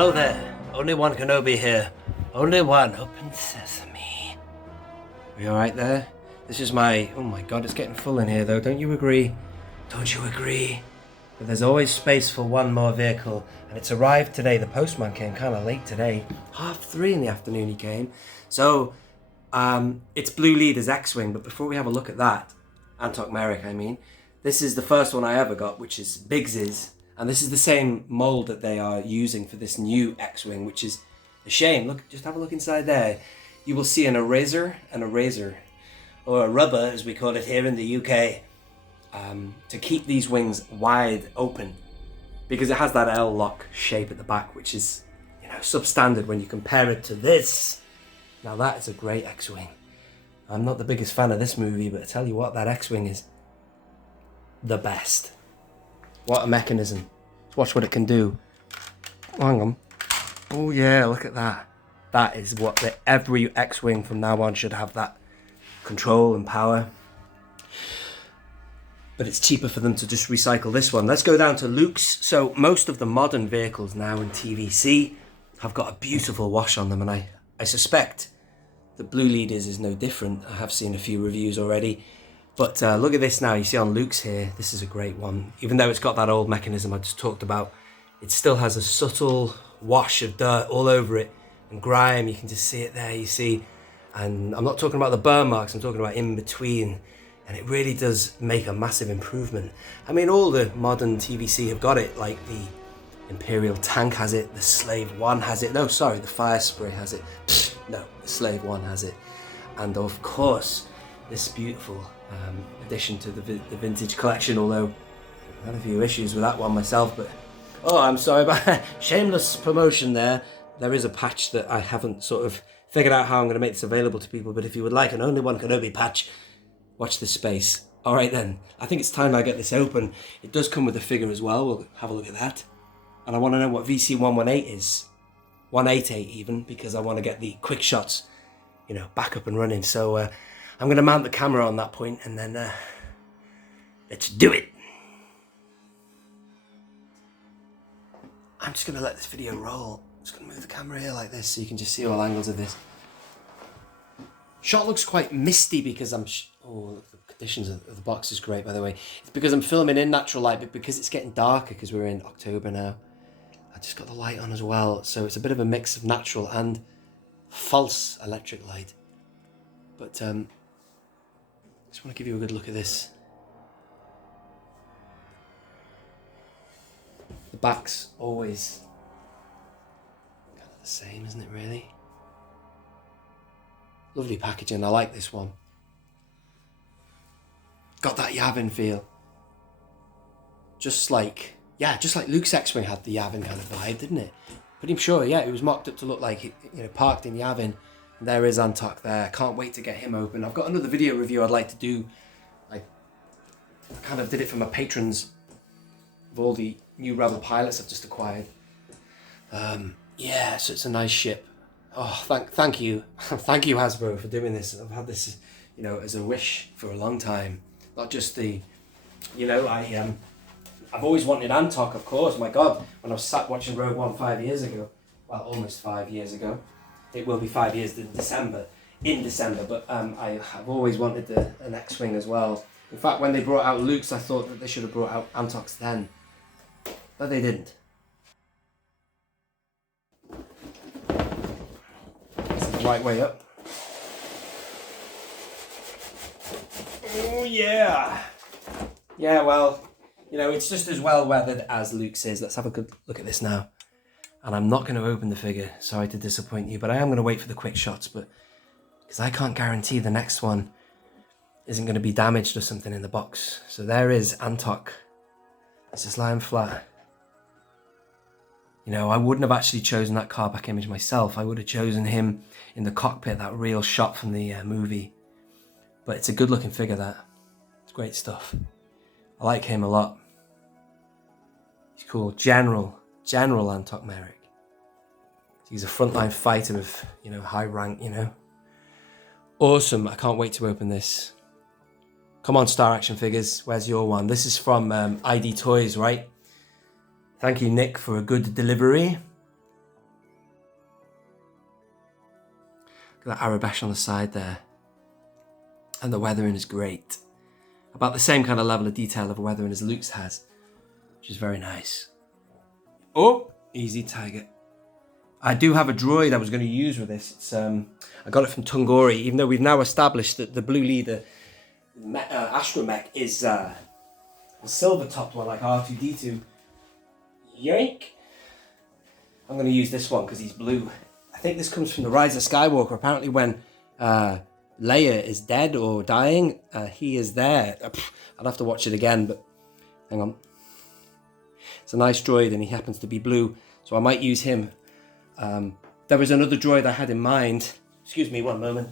Hello there. Only One Kenobi here. Only one. Open sesame. Are you alright there? This is my... Oh my god, it's getting full in here though. Don't you agree? Don't you agree? But there's always space for one more vehicle. And it's arrived today. The postman came kind of late today. 3:30 in the afternoon he came. So, it's Blue Leader's Xwing. But before we have a look at that, Antoc Merrick, I mean, this is the first one I ever got, which is Biggs's. And this is the same mold that they are using for this new Xwing, which is a shame. Look, just have a look inside there. You will see an eraser and a razor, or a rubber as we call it here in the UK, to keep these wings wide open, because it has that L-lock shape at the back, which is, you know, substandard when you compare it to this. Now that is a great Xwing. I'm not the biggest fan of this movie, but I tell you what, that Xwing is the best. What a mechanism. Let's watch what it can do. Hang on. Oh yeah, look at that. That is what every Xwing from now on should have, that control and power. But it's cheaper for them to just recycle this one. Let's go down to Luke's. So most of the modern vehicles now in TVC have got a beautiful wash on them, and I suspect that Blue Leaders is no different. I have seen a few reviews already. But look at this now, you see on Luke's here, this is a great one. Even though it's got that old mechanism I just talked about, it still has a subtle wash of dirt all over it and grime. You can just see it there, you see. And I'm not talking about the burn marks, I'm talking about in between. And it really does make a massive improvement. I mean, all the modern TVC have got it, like the Imperial tank has it, the Slave 1 has it. No, sorry, the Fire Spray has it. No, the Slave 1 has it. And of course, this beautiful addition to the vintage collection, although I had a few issues with that one myself, but oh, I'm sorry about shameless promotion there. There is a patch that I haven't sort of figured out how I'm going to make this available to people, but if you would like an Only One Kenobi patch, watch this space. Alright then, I think it's time I get this open. It does come with a figure as well, we'll have a look at that. And I want to know what VC118 is. 188 even, because I want to get the quick shots, you know, back up and running. So I'm going to mount the camera on that point, and then let's do it. I'm just going to let this video roll. I'm just going to move the camera here like this so you can just see all angles of this. Shot looks quite misty because I'm... oh, look, the conditions of the box is great, by the way. It's because I'm filming in natural light, but because it's getting darker because we're in October now. I just got the light on as well, so it's a bit of a mix of natural and false electric light. But just want to give you a good look at this. The back's always kind of the same, isn't it, really? Lovely packaging, I like this one. Got that Yavin feel. Just like Luke's Xwing had the Yavin kind of vibe, didn't it? Pretty sure, yeah, it was mocked up to look like it, you know, parked in Yavin. And there is Antoc there. I can't wait to get him open. I've got another video review I'd like to do. I kind of did it for my patrons of all the new Rebel pilots I've just acquired. Yeah, so it's a nice ship. Oh, thank you. Thank you, Hasbro, for doing this. I've had this, you know, as a wish for a long time. Not just the, you know, I've always wanted Antoc, of course. My God, when I was sat watching Rogue One 5 years ago, well, almost 5 years ago. It will be 5 years in December, but I've always wanted an Xwing as well. In fact, when they brought out Luke's, I thought that they should have brought out Antoc's then, but they didn't. This is the right way up. Oh yeah! Yeah, well, you know, it's just as well weathered as Luke's is. Let's have a good look at this now. And I'm not going to open the figure, sorry to disappoint you, but I am going to wait for the quick shots, but because I can't guarantee the next one isn't going to be damaged or something in the box. So there is Antoc. This is lying flat. You know, I wouldn't have actually chosen that car back image myself. I would have chosen him in the cockpit, that real shot from the movie. But it's a good looking figure, that. It's great stuff. I like him a lot. He's cool. General Antoc Merrick. He's a frontline fighter of, you know, high rank, you know. Awesome. I can't wait to open this. Come on, Star Action Figures. Where's your one? This is from ID Toys, right? Thank you, Nick, for a good delivery. Look at that Arabesh on the side there. And the weathering is great. About the same kind of level of detail of weathering as Luke's has, which is very nice. Oh, easy tiger. I do have a droid I was going to use with this. It's I got it from Tungori, even though we've now established that the blue leader Astromech is a silver-topped one like R2-D2. Yoink! I'm going to use this one because he's blue. I think this comes from the Rise of Skywalker. Apparently when Leia is dead or dying, he is there. I'd have to watch it again, but hang on. It's a nice droid and he happens to be blue, so I might use him. There was another droid I had in mind. Excuse me one moment.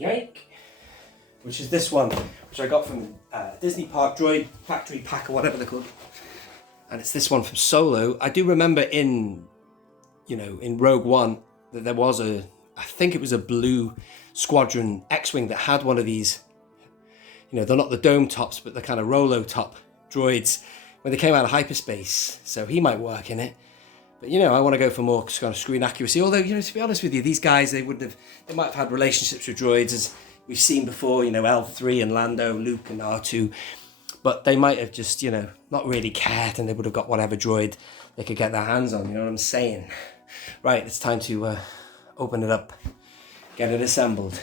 Yoink! Which is this one, which I got from Disney Park Droid Factory Pack or whatever they're called. And it's this one from Solo. I do remember in Rogue One that there was I think it was a blue squadron X-Wing that had one of these, they're not the dome tops, but the kind of Rolo top droids when they came out of hyperspace. So he might work in it. But, I want to go for more kind of screen accuracy. Although, to be honest with you, these guys, they might have had relationships with droids as we've seen before, L3 and Lando, Luke and R2. But they might have just, not really cared and they would have got whatever droid they could get their hands on, you know what I'm saying? Right, it's time to open it up, get it assembled.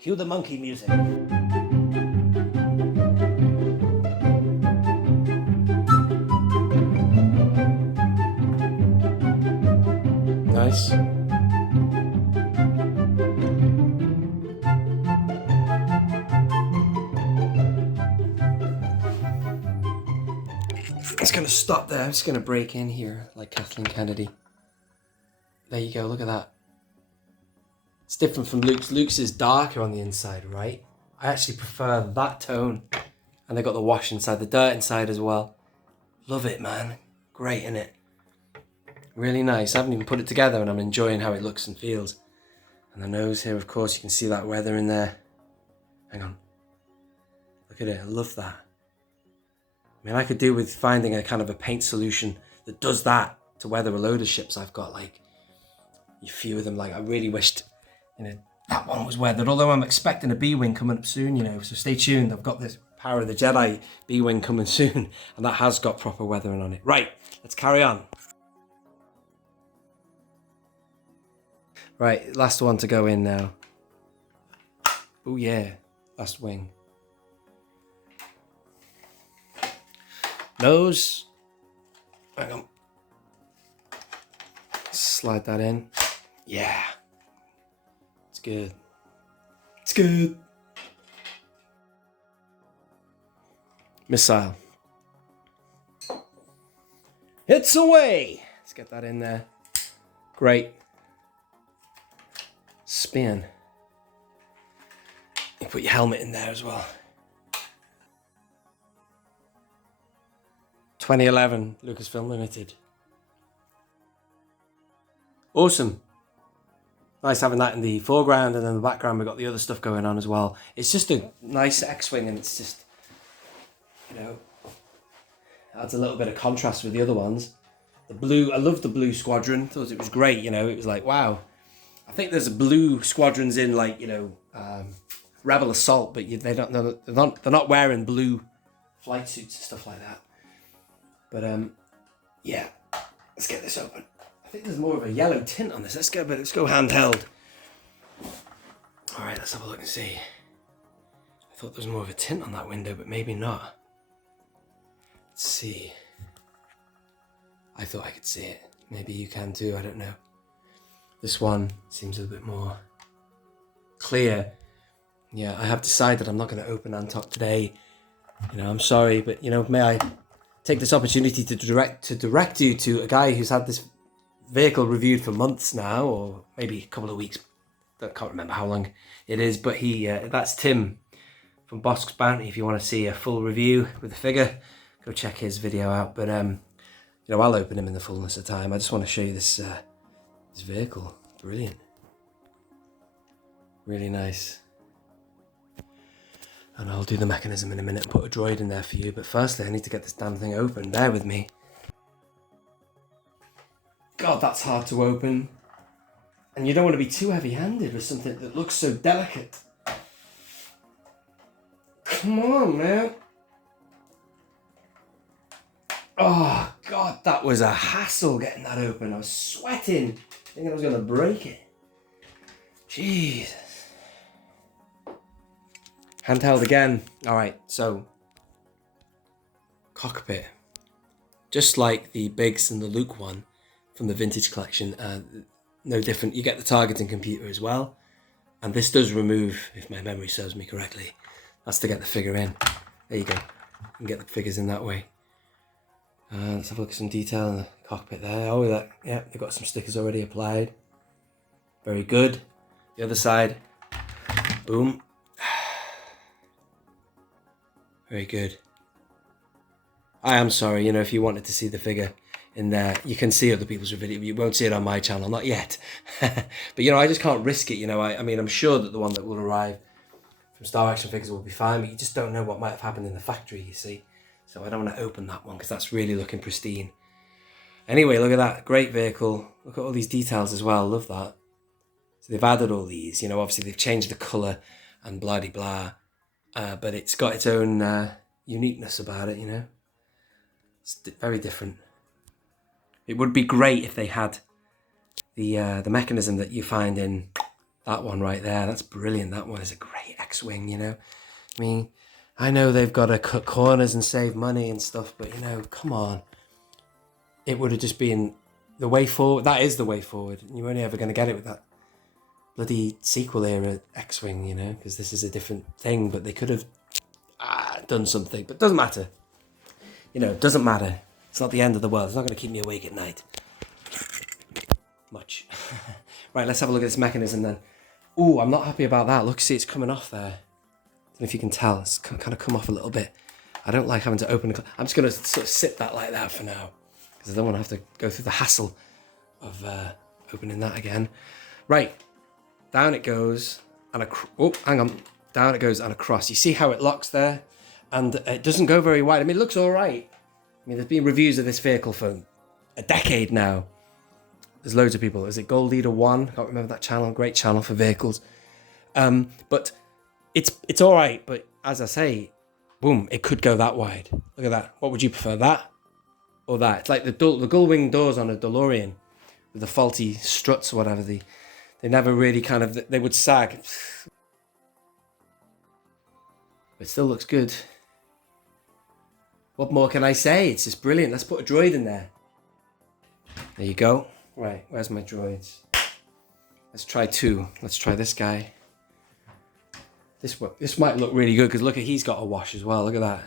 Cue the monkey music. Nice. It's going to stop there. I'm just going to break in here like Kathleen Kennedy. There you go. Look at that. It's different from Luke's. Luke's is darker on the inside, right? I actually prefer that tone. And they got the wash inside, the dirt inside as well. Love it, man. Great, innit? Really nice. I haven't even put it together and I'm enjoying how it looks and feels. And the nose here, of course, you can see that weather in there. Hang on. Look at it. I love that. I mean, I could do with finding a kind of a paint solution that does that to weather a load of ships. I've got like a few of them. Like I really wished, that one was weathered. Although I'm expecting a B-wing coming up soon, so stay tuned. I've got this Power of the Jedi B-wing coming soon, and that has got proper weathering on it. Right, let's carry on. Right, last one to go in now. Oh yeah, last wing. Nose. Hang on. Slide that in. Yeah. It's good. It's good. Missile. It's away. Let's get that in there. Great. Spin. You put your helmet in there as well. 2011 Lucasfilm Limited. Awesome. Nice having that in the foreground, and then in the background we've got the other stuff going on as well. It's just a nice X-Wing, and it's just, adds a little bit of contrast with the other ones. The blue, I love the blue squadron. Thought it was great, it was like, wow. I think there's blue squadrons in Rebel Assault, but they're not wearing blue flight suits and stuff like that. But yeah, let's get this open. I think there's more of a yellow tint on this. Let's go handheld. All right, let's have a look and see. I thought there was more of a tint on that window, but maybe not. Let's see. I thought I could see it. Maybe you can too, I don't know. This one seems a bit more clear. Yeah, I have decided I'm not going to open Antoc today. I'm sorry, but may I take this opportunity to direct you to a guy who's had this vehicle reviewed for months now, or maybe a couple of weeks. I can't remember how long it is, but that's Tim from Bosk's Bounty. If you want to see a full review with the figure, go check his video out. But I'll open him in the fullness of time. I just want to show you this vehicle. Brilliant. Really nice. And I'll do the mechanism in a minute and put a droid in there for you. But firstly, I need to get this damn thing open. Bear with me. God, that's hard to open. And you don't want to be too heavy-handed with something that looks so delicate. Come on, man. Oh, God, that was a hassle getting that open. I was sweating, thinking I was going to break it. Jesus. Handheld again. All right, so Cockpit. Just like the Biggs and the Luke one from the vintage collection, no different. You get the targeting computer as well. And this does remove, if my memory serves me correctly, that's to get the figure in. There you go. You can get the figures in that way. Let's have a look at some detail in the cockpit there. Oh, yeah, they've got some stickers already applied. Very good. The other side. Boom. Very good. I am sorry, you know, if you wanted to see the figure in there, you can see other people's video. You won't see it on my channel, not yet. But, you know, I just can't risk it, you know. I mean, I'm sure that the one that will arrive from Star Action Figures will be fine, but you just don't know what might have happened in the factory, you see. So I don't want to open that one because that's really looking pristine. Anyway, look at that. Great vehicle. Look at all these details as well. Love that. So they've added all these, you know, obviously they've changed the colour and blah-de-blah. But it's got its own uniqueness about it, you know. It's very different. It would be great if they had the mechanism that you find in that one right there. That's brilliant. That one is a great Xwing, you know. I mean, I know they've got to cut corners and save money and stuff, but, you know, come on. It would have just been the way forward. That is the way forward. You're only ever going to get it with that bloody sequel era Xwing, you know, because this is a different thing, but they could have done something, but it doesn't matter. You know, it doesn't matter. It's not the end of the world. It's not going to keep me awake at night. Much. Right, let's have a look at this mechanism then. Ooh, I'm not happy about that. Look, see, it's coming off there. I don't know if you can tell. It's kind of come off a little bit. I don't like having to open it. I'm just going to sort of sit that like that for now, because I don't want to have to go through the hassle of opening that again. Right, down it goes, and hang on. Down it goes and across. You see how it locks there? And it doesn't go very wide. I mean, it looks all right. I mean, there's been reviews of this vehicle for a decade now. There's loads of people. Is it Gold Leader 1? I can't remember that channel. Great channel for vehicles. But it's all right. But as I say, boom, it could go that wide. Look at that. What would you prefer, that or that? It's like the gull-wing doors on a DeLorean with the faulty struts or whatever. They never really kind of, they would sag. But it still looks good. What more can I say? It's just brilliant. Let's put a droid in there. There you go. Right, where's my droids? Let's try two. Let's try this guy. This might look really good because look at, he's got a wash as well. Look at that.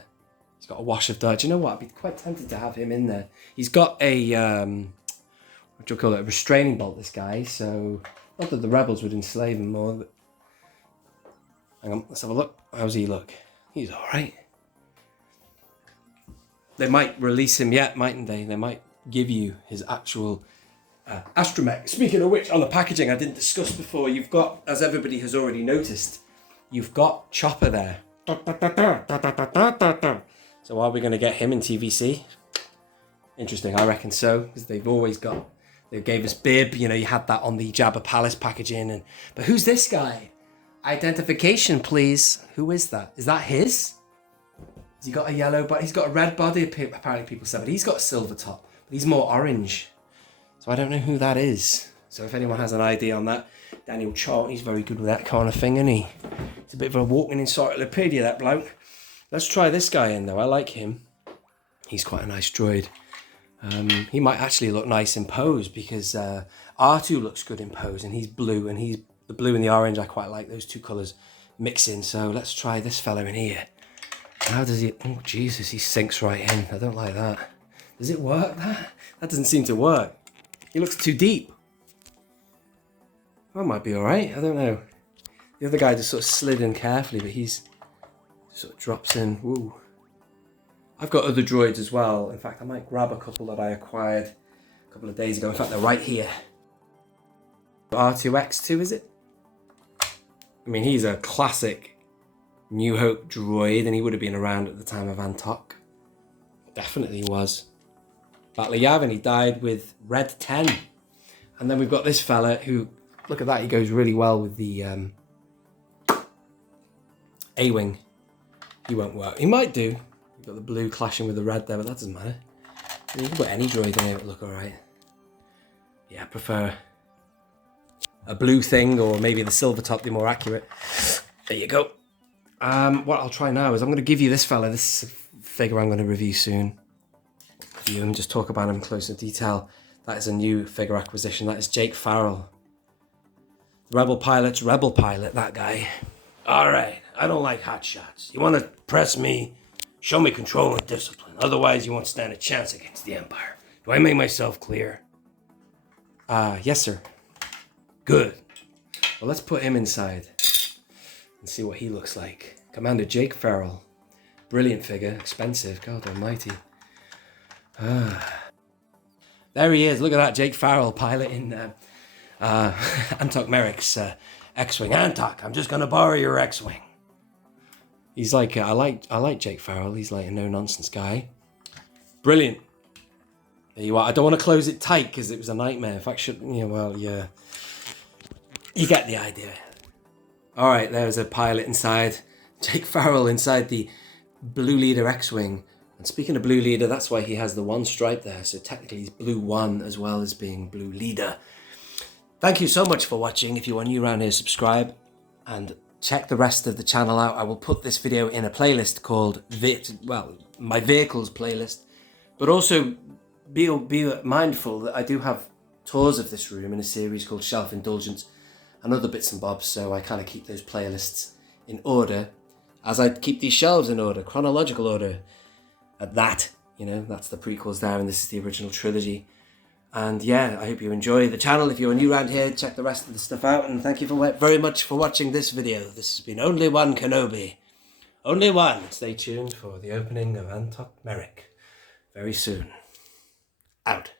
He's got a wash of dirt. Do you know what? I'd be quite tempted to have him in there. He's got a what do you call it? A restraining bolt. This guy. So not that the rebels would enslave him more. But hang on. Let's have a look. How's he look? He's all right. They might release him yet, mightn't they? They might give you his actual Astromech. Speaking of which, on the packaging I didn't discuss before, you've got, as everybody has already noticed, you've got Chopper there. So are we going to get him in TVC? Interesting, I reckon so, because they've always got, they gave us Bib, you know, you had that on the Jabba Palace packaging. But who's this guy? Identification, please. Who is that? Is that his? Has he got a yellow body? He's got a red body, apparently people said, but he's got a silver top. But he's more orange. So I don't know who that is. So if anyone has an idea on that, Daniel Charlton, he's very good with that kind of thing, isn't he? It's a bit of a walking encyclopedia, that bloke. Let's try this guy in, though. I like him. He's quite a nice droid. He might actually look nice in pose, because R2 looks good in pose, and he's blue, and he's the blue and the orange. I quite like those two colours mixing. So let's try this fella in here. How does he... Oh, Jesus, he sinks right in. I don't like that. Does it work, that? That doesn't seem to work. He looks too deep. That might be all right. I don't know. The other guy just sort of slid in carefully, but he's sort of drops in. Woo. I've got other droids as well. In fact, I might grab a couple that I acquired a couple of days ago. In fact, they're right here. R2X2, is it? I mean, he's a classic New Hope droid, and he would have been around at the time of Antoc. Definitely was. Battle of Yavin, he died with Red 10. And then we've got this fella who Look at that, he goes really well with the A-Wing. He won't work. He might do. You've got the blue clashing with the red there, but that doesn't matter. I mean, you can put any droid in here, it would look alright. Yeah, I prefer a blue thing, or maybe the silver top, be more accurate. There you go. What I'll try now is I'm going to give you this fella. This is a figure I'm going to review soon. Review him, just talk about him in closer detail. That is a new figure acquisition. That is Jake Farrell. Rebel Pilot's Rebel Pilot, that guy. Alright, I don't like hot shots. You want to press me? Show me control and discipline. Otherwise, you won't stand a chance against the Empire. Do I make myself clear? Yes, sir. Good. Well, let's put him inside and see what he looks like. Commander Jake Farrell. Brilliant figure. Expensive. God almighty. There he is. Look at that. Jake Farrell piloting Antoc Merrick's Xwing. Antoc, I'm just going to borrow your Xwing. He's like, I like Jake Farrell. He's like a no-nonsense guy. Brilliant. There you are. I don't want to close it tight because it was a nightmare. In fact, yeah. You get the idea. All right, there's a pilot inside. Jake Farrell inside the Blue Leader Xwing. And speaking of Blue Leader, that's why he has the one stripe there. So technically he's Blue One as well as being Blue Leader. Thank you so much for watching. If you are new around here, subscribe and check the rest of the channel out. I will put this video in a playlist called my vehicles playlist. But also be mindful that I do have tours of this room in a series called Shelf Indulgence and other bits and bobs. So I kind of keep those playlists in order as I keep these shelves in order, chronological order. That's the prequels there, and this is the original trilogy. And yeah, I hope you enjoy the channel. If you're new around here, check the rest of the stuff out. And thank you very much for watching this video. This has been Only One Kenobi. Only one. Stay tuned for the opening of Antoc Merrick very soon. Out.